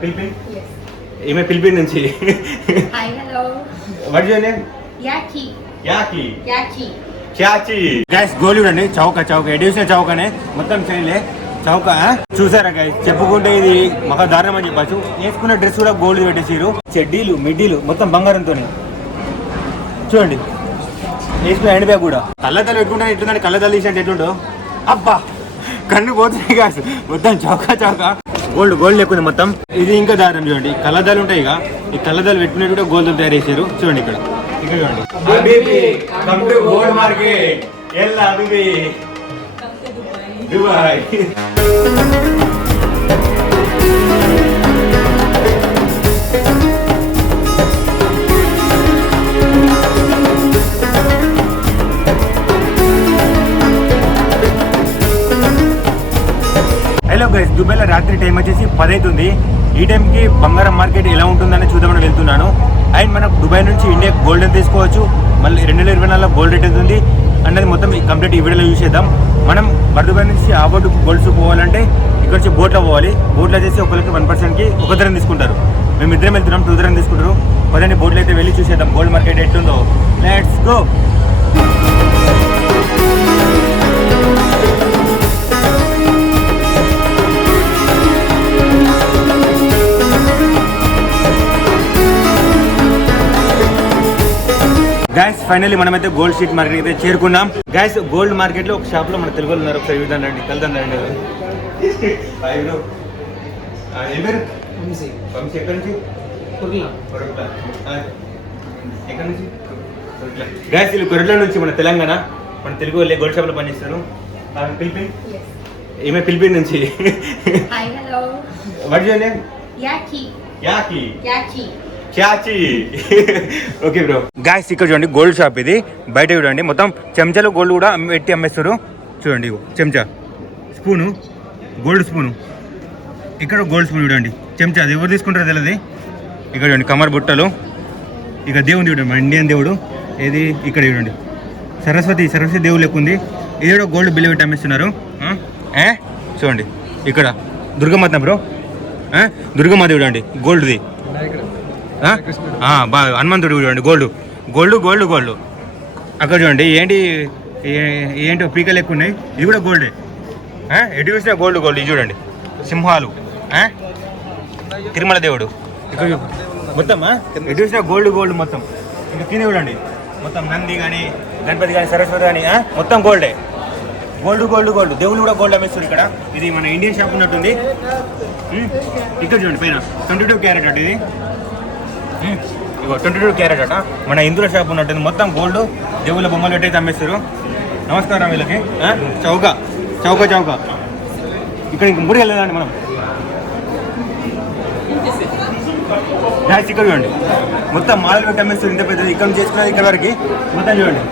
Philippine? Yes. ఈమె Philippines నుంచి. Hi, hello. What is your name? Yaki. యాకి. Yaki. చాచి. Guys goal చూడండి, చౌక ఎడిషన్ చౌక అనే మొత్తం చేయలే చౌక. చూసారా గైస్, చెప్పుకుంటే ఇది మాకు దారుణం అని చెప్పచ్చు. వేసుకున్న డ్రెస్ కూడా గోల్డ్ పెట్టేసారు, చెడ్డీలు మిడ్డీలు మొత్తం బంగారంతో చూడండి. వేసుకున్న హ్యాండ్ బ్యాగ్ కూడా కళ్ళద్దాలు పెట్టుకుంటే ఎట్లుందండి, కళ్ళద్దాలు తీసినట్టు ఎట్లుండో అబ్బా కన్ను పోతున్నాయి గాస్. మొత్తం చౌక గోల్డ్ లేకుండా మొత్తం. ఇది ఇంకా దారుణం చూడండి, కళ్ళద్దాలు ఉంటాయి ఇక ఈ కళ్ళద్దాలు పెట్టుకునేది కూడా గోల్డ్ తయారు చేశారు చూడండి. ఇక్కడ చూడండి, habibi come to gold market. Ella habibi Dubai. Hello guys, దుబాయ్లో రాత్రి టైం వచ్చేసి 10 అవుతుంది. ఈ టైంకి బంగారం మార్కెట్ ఎలా ఉంటుందని చూద్దామని వెళ్తున్నాను. అండ్ మనం దుబాయ్ నుంచి ఇండియా గోల్డ్ తీసుకోవచ్చు, మళ్ళీ 2024లో గోల్డ్ రేట్ అవుతుంది అన్నది మొత్తం కంప్లీట్ ఈ వీడియోలో యూజ్ చేద్దాం. మనం దుబాయ్ నుంచి ఆబోర్డ్ గోల్డ్స్ పోవాలంటే ఇక్కడ నుంచి బోట్లో పోవాలి. బోట్లో వచ్చేసి ఒకరికి 1%కి ఒక ధర తీసుకుంటారు. మేము ఇద్దరం వెళ్తున్నాం, 2 ధర తీసుకుంటారు. పదండి బోట్లో అయితే వెళ్ళి చూసేద్దాం గోల్డ్ మార్కెట్ ఎట్లుందో. Let's go. గైస్ ఫైనల్లీ మనమైతే గోల్డ్ స్ట్రీట్ మార్కెట్ అయితే చేరుకున్నాం. గైస్ గోల్డ్ మార్కెట్ లో ఒక షాప్ లో మన తెలుగు ఉన్నారు, ఒకసారి చూద్దాం రండి, కలుద్దాం రండి. ఎక్కడి నుంచి? ఎక్కడి నుంచి? గైస్ వీళ్ళు కొరట్ల నుంచి, మన తెలంగాణ, మన తెలుగు వాళ్ళే గోల్డ్ షాప్ లో పనిచేస్తారు. ఫిలిపిన్? ఈమె ఫిలిపిన్ నుంచి. Hi, hello. What is your name? Yaki. Yaki. చాచి. Okay bro. గాయస్ ఇక్కడ చూడండి గోల్డ్ షాప్ ఇది. బయట చూడండి మొత్తం చెంచాలు గోల్డ్ కూడా పెట్టి అమ్మేస్తారు చూడండి. చెంచా, స్పూను, గోల్డ్ స్పూను, ఇక్కడ గోల్డ్ స్పూన్ చూడండి. చెంచా అది ఎవరు తీసుకుంటారో తెలియదు. ఇక్కడ చూడండి కమర్ బుట్టలు. ఇక దేవుడు చూడండి, మన ఇండియన్ దేవుడు ఏది ఇక్కడ చూడండి, సరస్వతి దేవుడు లెక్క ఉంది. ఇది కూడా గోల్డ్ బిల్లు పెట్టి అమ్మేస్తున్నారు చూడండి. ఇక్కడ దుర్గమాత బ్రో, దుర్గమాత చూడండి గోల్డ్ది. బాగా హనుమంతుడు చూడండి గోల్డ్. అక్కడ చూడండి ఏంటో పీకలు ఎక్కువ ఉన్నాయి. ఇది కూడా గోల్డే. ఎటు చూసినా గోల్డ్. ఇది చూడండి సింహాలు, తిరుమల దేవుడు ఇక్కడ మొత్తం ఎటు చూసినా గోల్డ్ మొత్తం. ఇంకా కింద చూడండి మొత్తం నంది కానీ, గణపతి కానీ, సరస్వతి కానీ మొత్తం గోల్డే. గోల్డ్ దేవుళ్ళు కూడా గోల్డ్ అమ్మేస్తారు ఇక్కడ. ఇది మన ఇండియన్ షాప్ ఉన్నట్టుంది. ఇక్కడ చూడండి పైన 22 క్యారెట్ అటు ఇది. ఇగో 22 క్యారెట్ అట. మన హిందువుల షాప్ ఉన్నట్టుంది, మొత్తం గోల్డ్ దేవుళ్ళ బొమ్మలు పెట్టయితే అమ్మేస్తారు. నమస్కారం వీళ్ళకి. చౌక ఇక్కడ ఇంక ముడి వెళ్ళదండి మనం. ఇక్కడ చూడండి మొత్తం మాలలు పెట్టి అమ్మేస్తారు. ఇంత పెద్దది ఇక్కడ చేసుకున్నది ఇక్కడ వరకు మొత్తం చూడండి.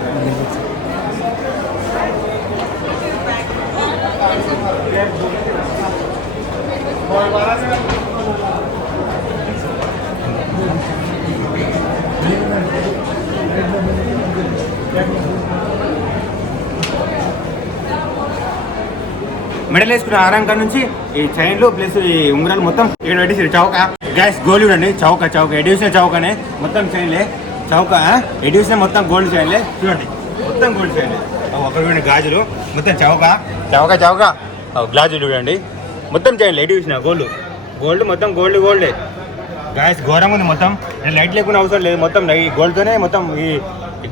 మెడల్ వేసుకున్న ఆరంక నుంచి ఈ చైన్లు ప్లస్ ఈ ఉంగరాలు మొత్తం ఇక్కడ పెట్టేసి చౌక. గ్యాస్ గోల్డ్ చూడండి, చౌక ఎడిషన్ చౌకనే మొత్తం చైన్లే. చౌక ఎడిషన్ మొత్తం గోల్డ్ చైన్లే చూడండి, మొత్తం గోల్డ్ చైన్లే. అక్కడ చూడండి గాజులు మొత్తం చౌక గ్లాజులు చూడండి మొత్తం చైన్లే. ఎడిషన్ గోల్డ్ మొత్తం గోల్డే. గ్యాస్ ఘోరంగా ఉంది మొత్తం. లైట్ లేకుండా అవసరం లేదు, మొత్తం ఈ గోల్డ్తోనే మొత్తం ఈ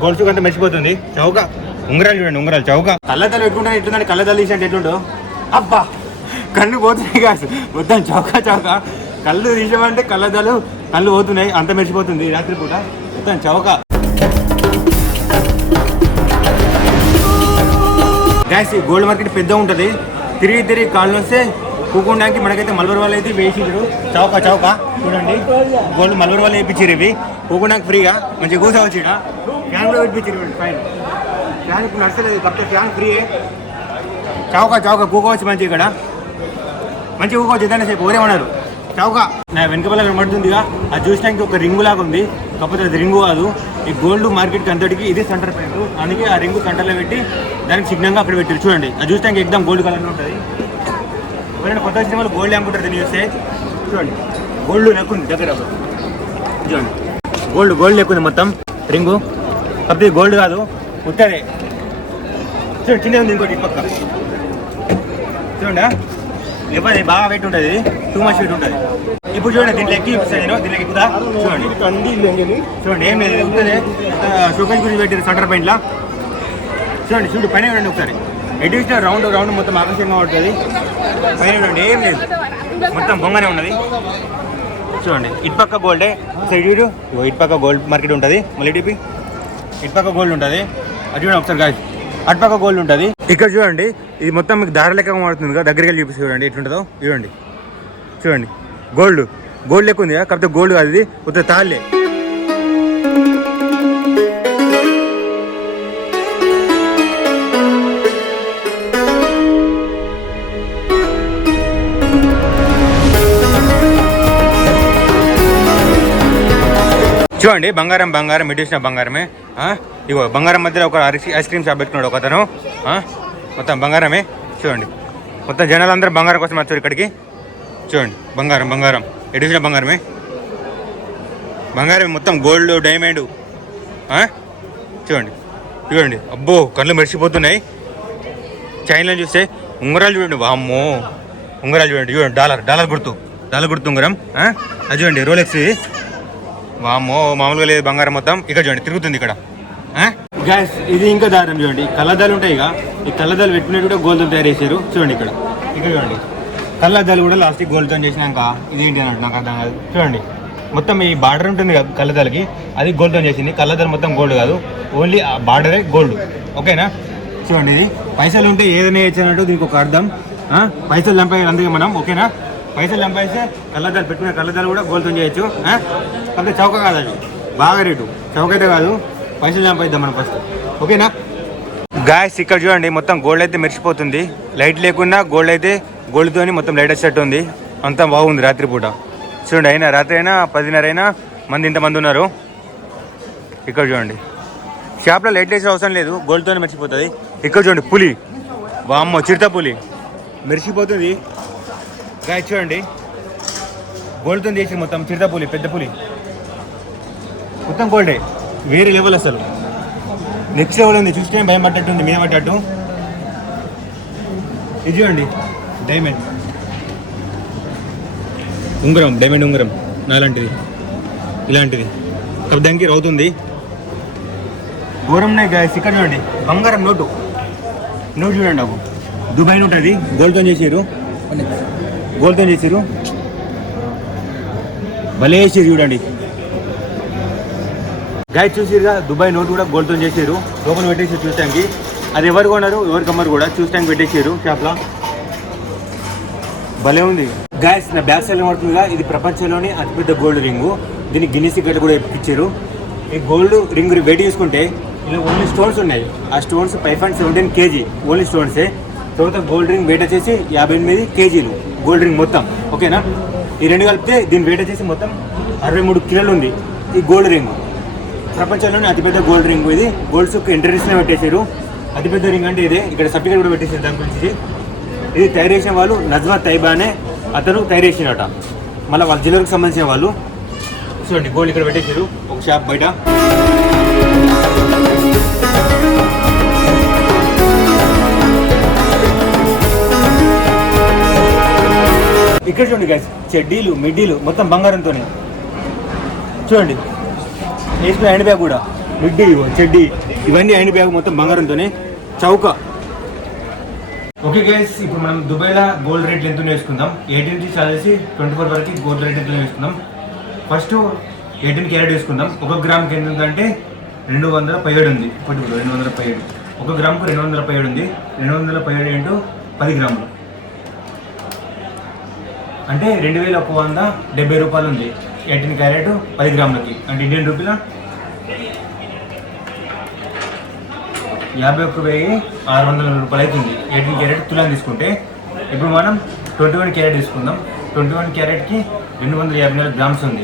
గోల్డ్ చూక అంతా మెచ్చిపోతుంది. చౌక ఉంగరాలు చూడండి, చౌక కళ్ళద్దాలు పెట్టుకుంటే ఎట్లుందండి, కళ్ళద్దాలు తీసినట్టు ఎట్లుండో అబ్బా కన్ను పోతున్నాయి కాదు. మొత్తం చౌక కళ్ళు తీసామంటే కళ్ళద్దాలు కళ్ళు పోతున్నాయి, అంత మెరిచిపోతుంది రాత్రిపూట మొత్తం చౌక. గ్యాస్ ఈ గోల్డ్ మార్కెట్ పెద్ద ఉంటుంది. తిరిగి కాళ్ళు వస్తే కూకోడానికి మనకైతే మల్బర్ వాళ్ళు అయితే వేసిండ్రు. చౌక చూడండి గోల్డ్ మల్బర్ వాళ్ళు వేయించారు. ఇవి కూకోడానికి ఫ్రీగా మంచిగా కూర్చోవచ్చు. ఇక్కడ ఫ్యాన్ కూడా వేయించారు ఫైన్. ఫ్యాన్ ఇప్పుడు నడుస్తలేదు కాకపోతే ఫ్యాన్ ఫ్రీయే. చౌక కూకోవచ్చు మంచిగా. ఇక్కడ మంచిగా కూకోవచ్చు. ఏదైనా సేపు ఓరేమన్నారు చౌక. నా వెనక వల్ల కనబడుతుందిగా, అది చూసినానికి ఒక రింగు లాగా ఉంది, కాకపోతే అది రింగు కాదు. ఈ గోల్డ్ మార్కెట్కి అంతటికి ఇది సెంటర్ పాయింట్. అందుకే ఆ రింగు సెంటర్లో పెట్టి దానికి సిగ్నంగా అక్కడ పెట్టారు చూడండి. అది చూసినానికి ఎగ్జామ్ గోల్డ్ కలర్లో ఉంటుంది. ఎవరైనా కొత్త వచ్చిన వాళ్ళు గోల్డ్ అమ్ముకుంటారు దీన్ని చూస్తే చూడండి. గోల్డ్ లెక్కుంది దగ్గర చూడండి, గోల్డ్ లెక్కుంది మొత్తం రింగు. కాకపోతే గోల్డ్ కాదు, ఉత్తరే. చూడండి చిన్నగా ఉంది ఇంకోటి పక్క చూడండి. ఇవ్వదు బాగా వెయిట్ ఉంటుంది, టూ మచ్ వెయిట్ ఉంటుంది. ఇప్పుడు చూడండి దీంట్లో ఎక్కి చూపిస్తాను నేను, దీంట్లో ఎక్కుదా చూడండి. చూడండి ఏం లేదు ఉంటుంది. షోకేజ్ గురించి పెట్టారు సెంటర్ పాయింట్లా. చూడండి పైన చూడండి ఒకసారి. ఎడ్యుకేషన్ రౌండ్ మొత్తం ఆకర్షంగా ఉంటుంది. పైన చూడండి ఏం లేదు, మొత్తం బొంగనే ఉన్నది. చూడండి ఇటుపక్క గోల్డే సైడ్ ఇటుపక్క గోల్డ్ మార్కెట్ ఉంటుంది. మళ్ళీ ఇటుపక్క గోల్డ్ ఉంటుంది. అది చూడండి ఒకసారి గాయస్, అటుపక్క గోల్డ్ ఉంటుంది. ఇక్కడ చూడండి ఇది మొత్తం మీకు దారి లెక్క మారుతుంది కదా, దగ్గరికి వెళ్ళి చూపిస్తుంది చూడండి ఎట్లుంటుందో. చూడండి గోల్డ్ లెక్క ఉంది కదా, కాకపోతే గోల్డ్ కాదు, ఇది కొత్త తాళ్ళే. చూడండి బంగారం ఎడ్యుకేషన్ బంగారమే. ఇగో బంగారం మధ్యలో ఒక ఐస్ క్రీమ్ షాప్ పెట్టుకున్నాడు ఒక అతను. మొత్తం బంగారమే. చూడండి మొత్తం జనాలు అందరూ బంగారం కోసం వచ్చారు ఇక్కడికి. చూడండి బంగారం ఎడ్యుకేషన్ బంగారమే మొత్తం గోల్డ్ డైమండ్. చూడండి అబ్బో కళ్ళు మెరిసిపోతున్నాయి. చైన్లో చూస్తే ఉంగరాలు చూడండి, వామ్మో ఉంగరాలు చూడండి డాలర్ గుర్తు ఉంగరం. అది చూడండి రోలెక్స్, వామ్మో మామూలుగా లేదు బంగారం మొత్తం. ఇక్కడ చూడండి తిరుగుతుంది ఇక్కడ. గ్యాస్ ఇది ఇంకా దారం చూడండి, కళ్ళద్దాలు ఉంటాయి ఇక. ఈ కళ్ళద్దాలు పెట్టుకునేది కూడా గోల్డ్తో తయారు చేశారు. చూడండి ఇక్కడ చూడండి కళ్ళద్దాలు కూడా లాస్ట్కి గోల్డ్తో చేసినాక ఇదేంటి అన్నట్టు నాకు అర్థం కాదు. చూడండి మొత్తం ఈ బార్డర్ ఉంటుంది కదా కళ్ళద్దాలకి, అది గోల్డ్తో చేసింది. కళ్ళద్దాలు మొత్తం గోల్డ్ కాదు, ఓన్లీ ఆ బార్డరే గోల్డ్. ఓకేనా? చూడండి ఇది పైసలు ఉంటే ఏదైనా చేయొచ్చు దీనికి ఒక అర్థం. పైసలు చంపేయాలి అందుకే మనం. ఓకేనా? పైసలు చంపేస్తే కళ్ళద్దాలు పెట్టుకునే కళ్ళద్దాలు కూడా గోల్డ్తో చేయొచ్చు. అంటే చౌక కాదు, అది బాగా రేటు. చౌక అయితే కాదు, పైసలు చంపేద్దాం మనం ఫస్ట్. ఓకేనా గాయస్? ఇక్కడ చూడండి మొత్తం గోల్డ్ అయితే మెరిసిపోతుంది. లైట్ లేకున్నా గోల్డ్ అయితే గోల్డ్తో మొత్తం లైట్ వచ్చేటట్టు ఉంది. అంతా బాగుంది రాత్రిపూట. చూడండి రాత్రి అయినా 10:30 అయినా ఇంతమంది ఉన్నారు ఇక్కడ. చూడండి షాప్లో లైట్ వేసే అవసరం లేదు, గోల్డ్తోనే మెరిసిపోతుంది. ఇక్కడ చూడండి పులి, వామ్మో చిరుత పులి మెరిసిపోతుంది. గాయస్ చూడండి గోల్డ్తో చేసి మొత్తం చిరుత పులి, పెద్ద పులి మొత్తం గోల్డే. వేరే లెవెల్ అసలు, నెక్స్ట్ లెవెల్ ఉంది. చూస్తే భయం పడ్డట్టు ఉంది, మీద పడ్డట్టు. ఇది చూడండి డైమండ్ ఉంగరం నాలాంటిది, ఇలాంటిది దానికి రవుతుంది. ఘోరంనే గాయస్. ఇక్కడ చూడండి బంగారం నోటు చూడండి, నాకు దుబాయ్ నోట్. అది గోల్డ్తో చేసారు, భలే చేసారు చూడండి గాయస్. చూసిరుగా దుబాయ్ నోట్ కూడా గోల్డ్తో చేసారు. లోపల పెట్టేసారు చూస్తానికి. అది ఎవరు కొన్నారు ఎవరికి అమ్మరు కూడా, చూస్తానికి పెట్టేసారు షాప్లో. భలే ఉంది గాయస్. నా బ్యాక్ సైడ్ పడుతుందిగా, ఇది ప్రపంచంలోని అతిపెద్ద గోల్డ్ రింగు. దీనికి గిన్నెస్ రికార్డ్ కూడా ఇచ్చారు. ఈ గోల్డ్ రింగ్ వెయిట్ చూసుకుంటే ఇలా ఓన్లీ స్టోన్స్ ఉన్నాయి. ఆ స్టోన్స్ 5.17 kg ఓన్లీ స్టోన్సే. తర్వాత గోల్డ్ రింగ్ వెయిట్ వచ్చేసి 58 kg గోల్డ్ రింగ్ మొత్తం. ఓకేనా? ఈ రెండు కలిపితే దీని వెయిట్ వచ్చేసి మొత్తం 63 కిలోలు ఉంది ఈ గోల్డ్ రింగ్. ప్రపంచంలోనే అతిపెద్ద గోల్డ్ రింగ్ ఇది. గోల్డ్ సుక్ ఇంటర్నేషనల్ పెట్టేశారు. అతిపెద్ద రింగ్ అంటే ఇదే. ఇక్కడ సర్టిఫికేట్ కూడా పెట్టేశారు దాని గురించి. ఇది తయారు చేసిన వాళ్ళు నజ్మా తైబా అనే అతను తయారు చేసినట. మళ్ళీ వాళ్ళ జిల్లాకు సంబంధించిన వాళ్ళు. చూడండి గోల్డ్ ఇక్కడ పెట్టేశారు ఒక షాప్ బయట. ఇక్కడ చూడండి గైస్, చెడ్డీలు మిడ్డీలు మొత్తం బంగారంతోనే. చూడండి వేసుకున్న హ్యాండ్ బ్యాగ్ కూడా, మిడ్డీ చెడ్డీ ఇవన్నీ హ్యాండ్ బ్యాగ్ మొత్తం బంగారంతోనే. చౌక. ఓకే గైస్, ఇప్పుడు మనం దుబాయ్లో గోల్డ్ రేట్లు ఎంత వేసుకుందాం. 18 నుంచి చదివేసి 24 వరకు గోల్డ్ రేట్ ఎంత వేసుకుందాం. ఫస్ట్ 18 క్యారెట్ వేసుకుందాం. 1 గ్రామ్కి ఎంత ఉందంటే 217 ఉంది. 217 1 గ్రాముకు 217 ఉంది. 217 ఇంటూ 10 గ్రాములు అంటే 2170 రూపాయలు ఉంది. 18 క్యారెట్ 10 గ్రాములకి అంటే ఇండియన్ రూపీలో 51,600 రూపాయలు అవుతుంది. 18 క్యారెట్ తులాన్ని తీసుకుంటే. ఇప్పుడు మనం 21 క్యారెట్ తీసుకుందాం. 21 క్యారెట్కి 254 గ్రామ్స్ ఉంది.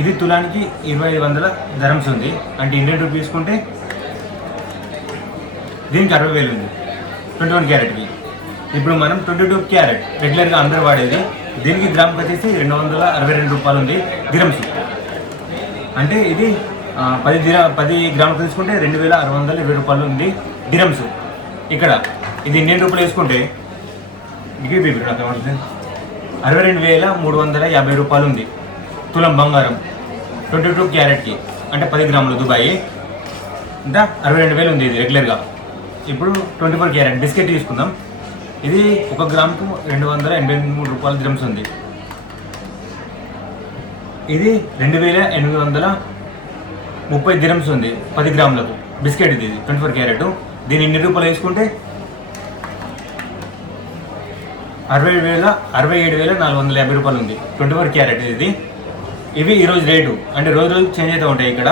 ఇది తులానికి 2,500 ధరమ్స్ ఉంది. అంటే ఇండియన్ రూపీ తీసుకుంటే దీనికి 60,000 ఉంది 21 క్యారెట్కి. ఇప్పుడు మనం 22 క్యారెట్ రెగ్యులర్గా అందరూ వాడేది. దీనికి గ్రామ్కి వచ్చేసి 262 రూపాయలు ఉంది దిరమ్స్. అంటే ఇది 10 గ్రాములు తీసుకుంటే 2620 రూపాయలు ఉంది దిరమ్స్. ఇక్కడ ఇది ఇండియన్ రూపాయలు వేసుకుంటే 62,350 రూపాయలు ఉంది తులం బంగారం 22 క్యారెట్కి. అంటే 10 గ్రాములు దుబాయ్ ఇంకా 62,000 ఉంది ఇది రెగ్యులర్గా. ఇప్పుడు 24 క్యారెట్ బిస్కెట్ తీసుకుందాం. ఇది 1 గ్రాముకు 283 రూపాయల దిరమ్స్ ఉంది. ఇది 2,830 దిరమ్స్ ఉంది 10 గ్రాములకు బిస్కెట్. ఇది 24 క్యారెట్. దీన్ని 2 రూపాయలు వేసుకుంటే 67,450 రూపాయలు ఉంది 24 క్యారెట్ ఇది. ఇవి ఈరోజు రేటు. అంటే రోజు రోజు చేంజ్ అవుతూ ఉంటాయి. ఇక్కడ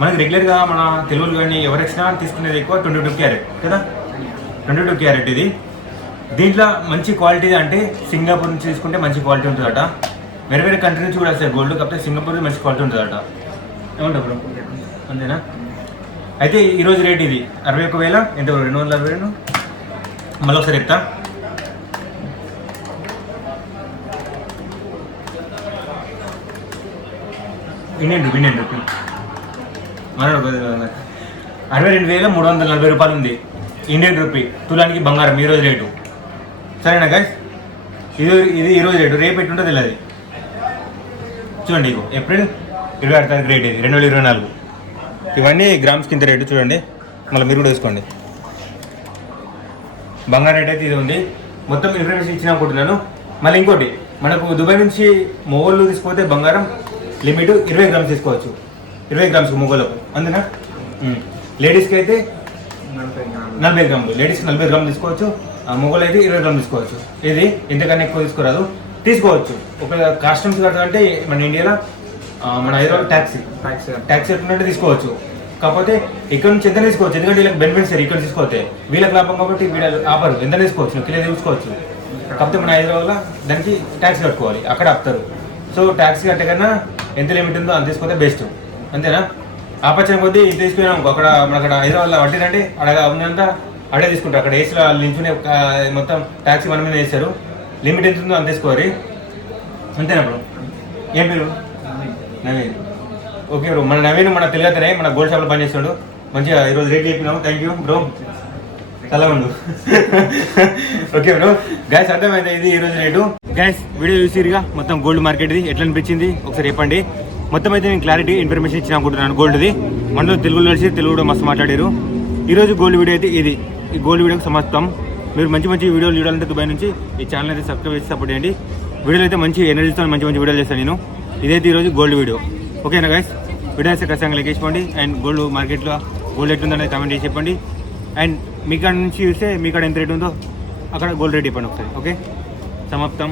మనకి రెగ్యులర్గా మన తెలుగులు కానీ ఎవరైనా తీసుకునేది ఎక్కువ 22 క్యారెట్ కదా. 22 క్యారెట్ ఇది. దీంట్లో మంచి క్వాలిటీ అంటే సింగపూర్ నుంచి తీసుకుంటే మంచి క్వాలిటీ ఉంటుందట. వేరే వేరే కంట్రీ నుంచి కూడా వస్తాయి గోల్డ్, కాకపోతే సింగపూర్ మంచి క్వాలిటీ ఉంటుందట. ఏమంటారు బ్రో? అంతేనా? అయితే ఈరోజు రేట్ ఇది 61,000 ఎంత 262. మళ్ళీ ఒకసారి ఎత్తా. ఇండియన్ రూపీ మన 62,340 రూపాయలు ఉంది ఇండియన్ రూపీ తులానికి బంగారం ఈరోజు రేటు. సరేనా గైస్? ఇది ఈరోజు రేటు. రేపు ఎట్టుంటుందో తెలియదు. చూడండి ఇగో ఏప్రిల్ 26 తారీఖు రేట్ ఇది 2024. ఇవన్నీ గ్రామ్స్ కింద రేటు చూడండి. మళ్ళీ మీరు కూడా వేసుకోండి. బంగారం రేట్ అయితే ఇది ఉంది. మొత్తం ఇన్ఫర్మేషన్ ఇచ్చిన అనుకుంటున్నాను. మళ్ళీ ఇంకోటి, మనకు దుబాయ్ నుంచి మొగోళ్ళు తీసుకుపోతే బంగారం లిమిట్ 20 గ్రామ్స్ తీసుకోవచ్చు. 20 గ్రామ్స్ మొగోళ్ళకు. అందునా లేడీస్కి అయితే 40 గ్రాములు. లేడీస్కి 40 గ్రాములు తీసుకోవచ్చు. మొగోళ్ళు అయితే 20 గ్రాములు తీసుకోవచ్చు. ఇది ఇంతకన్నా ఎక్కువ తీసుకోరాదు. తీసుకోవచ్చు. ఒక కాస్ట్యూమ్స్ కట్టాలంటే మన ఇండియాలో మన హైదరాబాద్ ట్యాక్స్ ఎట్లుంటే తీసుకోవచ్చు. కాకపోతే ఇక్కడ నుంచి ఎంత తీసుకోవచ్చు. ఎందుకంటే వీళ్ళకి బెనిఫిట్స్ ఇక్కడ తీసుకోవచ్చు. వీళ్ళకి లాభం కాబట్టి వీళ్ళు ఆపరు. ఎంత తీసుకోవచ్చు, కిలో తీసుకోవచ్చు. కాకపోతే మన హైదరాబాద్లో దానికి ట్యాక్స్ కట్టుకోవాలి. అక్కడ ఆపుతారు. సో ట్యాక్స్ కట్టే కన్నా ఎంత లిమిట్ ఉందో అంత తీసుకుంటే బెస్ట్. అంతేనా? ఆపచ్చిన కొద్దీ ఇది తీసుకున్నాం అక్కడ మన అక్కడ హైదరాబాద్లో వడ్డీనంటే అడగ ఉన్నంత అడే తీసుకుంటారు. అక్కడ ఏసీలో నించునే మొత్తం ట్యాక్సీ మన మీద వేస్తారు. లిమిట్ ఎంత ఉందో అంత తీసుకోవాలి. అంతేనా బ్రో? ఏం పేరు? నవీన్. Okay bro. మన నవీన్ మన తెలుగుతనే మన గోల్డ్ షాప్లో పనిచేస్తాడు. మంచిగా ఈరోజు రేట్ చెప్పినాము. Thank you bro. చాలా ఉండు. Okay bro. గ్యాస్ అర్థమైంది. ఇది ఈరోజు రేటు. గ్యాస్ వీడియో చూసిరుగా మొత్తం గోల్డ్ మార్కెట్ది ఎట్లా అనిపించింది ఒకసారి చెప్పండి. మొత్తం అయితే నేను క్లారిటీ ఇన్ఫర్మేషన్ ఇచ్చిన అనుకుంటున్నాను గోల్డ్ది. మనలో తెలుగులో కలిసి తెలుగు కూడా మస్తు మాట్లాడారు. ఈరోజు గోల్డ్ వీడియో అయితే ఇది. ఈ గోల్డ్ వీడియోకి సమాప్తం. మీరు మంచి మంచి వీడియోలు చూడాలంటే దుబాయ్ నుంచి ఈ ఛానల్ అయితే సబ్స్క్రైబ్ చేసి సపోర్ట్ చేయండి. వీడియోలు అయితే మంచి ఎనర్జీతో మంచి మంచి వీడియోలు చేస్తాను నేను. ఇదైతే ఈరోజు గోల్డ్ వీడియో. ఓకేనా గైస్? వీడియో అయితే ఖచ్చితంగా లైక్ చేసుకోండి. అండ్ గోల్డ్ మార్కెట్లో గోల్డ్ ఎట్లుందనేది కామెంట్ చేసి చెప్పండి. అండ్ మీ కాడ నుంచి చూస్తే మీ కాడ ఎంత రేట్ ఉందో అక్కడ గోల్డ్ రేట్ చెప్పండి ఒకసారి. ఓకే, సమాప్తం.